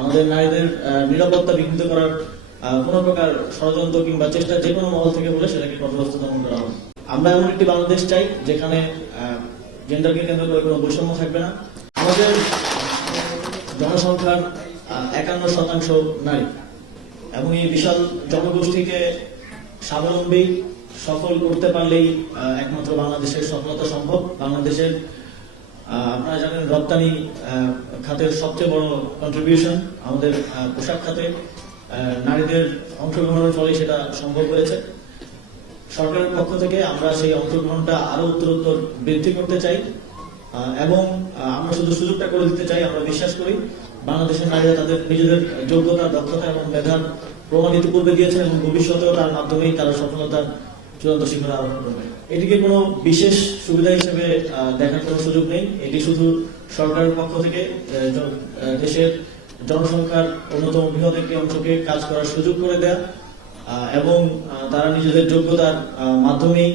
আমাদের নারীদের নিরাপত্তা বিঘ্নিত করার কোনো প্রকার ষড়যন্ত্র কিংবা চেষ্টা যে কোনো মহল থেকে হলে সেটাকে কঠোরস্থ দমন করা হবে। আমরা এমন একটি বাংলাদেশ চাই যেখানে জেন্ডারকে কেন্দ্র করে কোনো বৈষম্য থাকবে না। আমাদের জনসংখ্যার একান্ন শতাংশ নারী। এবং এই বিশাল জনগোষ্ঠীকে স্বাবলম্বী, সফল করতে পারলেই একমাত্র বাংলাদেশের সফলতা সম্ভব। বাংলাদেশের আপনারা জানেন রপ্তানি খাতের সবচেয়ে বড় কন্ট্রিবিউশন আমাদের পোশাক খাতে। নারীদের অংশগ্রহণের ফলে সেটা সম্ভব হয়েছে। সরকারের পক্ষ থেকে আমরা সেই অংশগ্রহণটা আরও উত্তরোত্তর বৃদ্ধি করতে চাই। এবং আমরা শুধু সুযোগটা করে দিতে চাই, আমরা বিশ্বাস করি বাংলাদেশের নারীরা তাদের নিজেদের যোগ্যতা, দক্ষতা এবং মেধার প্রমাণ ইতিপূর্বে দিয়েছেন এবং ভবিষ্যতেও তার মাধ্যমেই তারা সফলতার চূড়ান্ত শিখরে আরোহণ করবে। এটিকে কোনো বিশেষ সুবিধা হিসেবে দেখার কোনো সুযোগ নেই। এটি শুধু সরকারের পক্ষ থেকে দেশের জনসংখ্যার অন্যতম বৃহৎ একটি অংশকে কাজ করার সুযোগ করে দেয়া এবং তারা নিজেদের যোগ্যতার মাধ্যমেই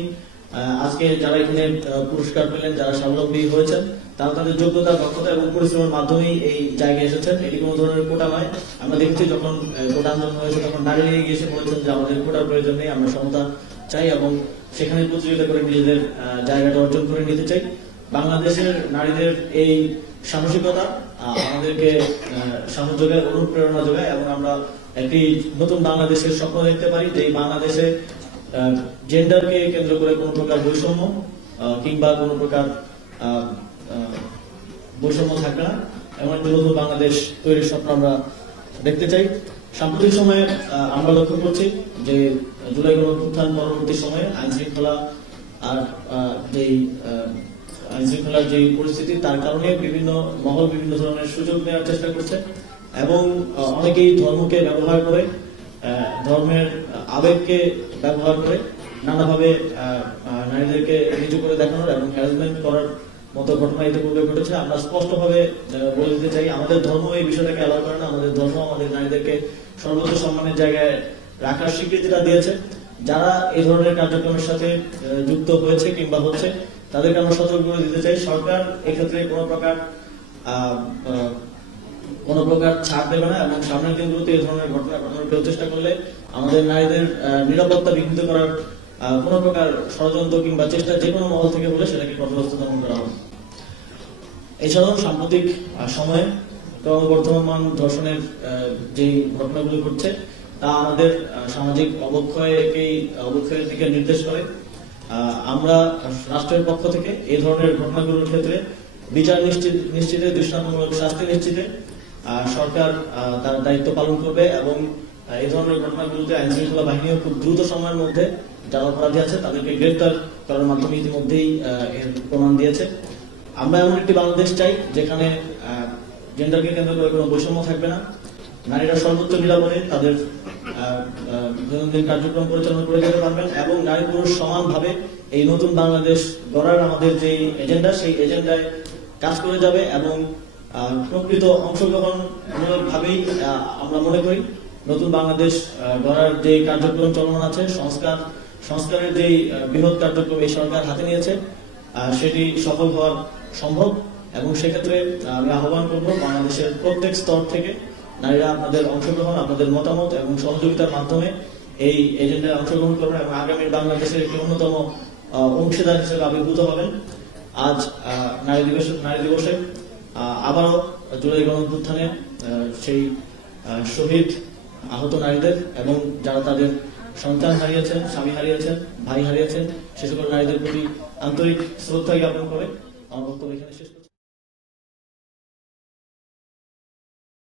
আজকে যারা এখানে পুরস্কার পেলেন, যারা স্বাবলম্বী হয়েছেন, তারা তাদের যোগ্যতা দক্ষতা এবং পরিশ্রমের মাধ্যমেই এই জায়গায় এসেছেন। এটি কোনো ধরনের কোটা নয়। আমরা দেখেছি যখন কোটা আন্দোলন হয়েছে, তখন নারী নিয়ে গিয়ে বলেছেন যে আমাদের কোটার প্রয়োজন নেই, আমরা সমতা চাই এবং সেখানে প্রতিযোগিতা করে নিজেদের জায়গাটা অর্জন করে নিতে চাই। বাংলাদেশের নারীদের এই সাহসিকতা আমাদেরকে সাহস যোগায়, অনুপ্রেরণা যোগায় এবং আমরা একটি নতুন বাংলাদেশের স্বপ্ন দেখতে পারি যে এই বাংলাদেশে জেন্ডারকে কেন্দ্র করে কোনো প্রকার বৈষম্য কিংবা কোনো প্রকার বৈষম্য থাকবে না। এমন একটি নতুন বাংলাদেশ তৈরির স্বপ্ন আমরা দেখতে চাই। সাম্প্রতিক সময়ে আমরা লক্ষ্য করছি যে, জুলাই গণঅভ্যুত্থান পরবর্তী সময়ে আইন শৃঙ্খলা আর যেই আইন শৃঙ্খলার যে পরিস্থিতি, তার কারণে বিভিন্ন, মহল বিভিন্ন ধরনের সুযোগ নেওয়ার চেষ্টা করছে। এবং অনেকেই ধর্মকে ব্যবহার করে ধর্মের আবেগকে ব্যবহার করে, নানাভাবে নারীদেরকে নিচু করে দেখানোর এবং হ্যারাসমেন্ট করার মতো ঘটনা ইতিপূর্বে ঘটেছে। আমরা স্পষ্টভাবে বলে দিতে চাই, আমাদের ধর্ম এই বিষয়টাকে অ্যালাউ করে না। আমাদের ধর্ম আমাদের নারীদেরকে সর্বোচ্চ সম্মানের জায়গায় রাখার স্বীকৃতিটা দিয়েছে। যারা এই ধরনের কার্যক্রমের সাথে যুক্ত হয়েছে কিংবা হচ্ছে, তাদেরকে আমরা সতর্ক করে দিতে চাই। সরকার এক্ষেত্রে কোনো প্রকার কোনো প্রকার ছাড় দেবে না এবং সামনের দিনগুলোতে এই ধরনের ঘটনা ঘটানোর কেউ চেষ্টা করলে আমাদের নারীদের নিরাপত্তা বিঘ্নিত করার কোনো প্রকার ষড়যন্ত্র কিংবা চেষ্টা যে কোনো মহল থেকে হলে সেটাকে কঠোরস্থ দমন করা হবে। এছাড়াও সাম্প্রতিক সময়ে ক্রমবর্ধমান ধর্ষণের আহ, যে ঘটনাগুলো ঘটছে তা আমাদের সামাজিক অবক্ষয়কেই অবক্ষয়ের দিকে নির্দেশ করে। আমরা রাষ্ট্রের পক্ষ থেকে এই ধরনের ঘটনাগুলোর ক্ষেত্রে বিচার নিশ্চিত নিশ্চিতে দৃষ্টান্তমূলক শাস্তি নিশ্চিতে সরকার তার দায়িত্ব পালন করবে এবং এই ধরনের ঘটনাগুলোতে আইন শৃঙ্খলা বাহিনীও খুব দ্রুত সময়ের মধ্যে যারা অপরাধী আছে তাদেরকে গ্রেফতার করার মাধ্যমে ইতিমধ্যেই প্রমাণ দিয়েছে। আমরা এমন একটি বাংলাদেশ চাই যেখানে জেন্ডারকে কেন্দ্র করে কোনো বৈষম্য থাকবে না। নারীরা সর্বোচ্চ নিরাপদে তাদের দৈনন্দিন কার্যক্রম পরিচালনা করে যেতে পারবেন এবং নারী পুরুষ সমানভাবে এই নতুন বাংলাদেশ গড়ার আমাদের যে এজেন্ডা, সেই এজেন্ডায় কাজ করে যাবে এবং প্রকৃত অংশগ্রহণ ভাবেই আমরা মনে করি নতুন বাংলাদেশ গড়ার যে কার্যক্রম চলমান আছে, সংস্কার, সংস্কারের যে বৃহৎ কার্যক্রম এই সরকার হাতে নিয়েছে সেটি সফল হওয়া সম্ভব এবং সেক্ষেত্রে আহ, আমি আহ্বান করব বাংলাদেশের প্রত্যেক স্তর থেকে নারীরা আপনাদের অংশগ্রহণ আপনাদের মতামত এবং সহযোগিতার মাধ্যমে এই এজেন্ডায় অংশগ্রহণ করবেন এবং আগামীর বাংলাদেশের একটি অন্যতম অংশীদার হিসেবে আবির্ভূত হবেন। আজ নারী দিবস নারী দিবসে আবারও জুলাই গণঅভ্যুত্থানে সেই শহীদ আহত নারীদের এবং যারা তাদের সন্তান হারিয়েছেন স্বামী হারিয়েছেন ভাই হারিয়েছেন সে সকল নারীদের প্রতি আন্তরিক শ্রদ্ধা জ্ঞাপন করে আমার বক্তব্য এখানে শেষ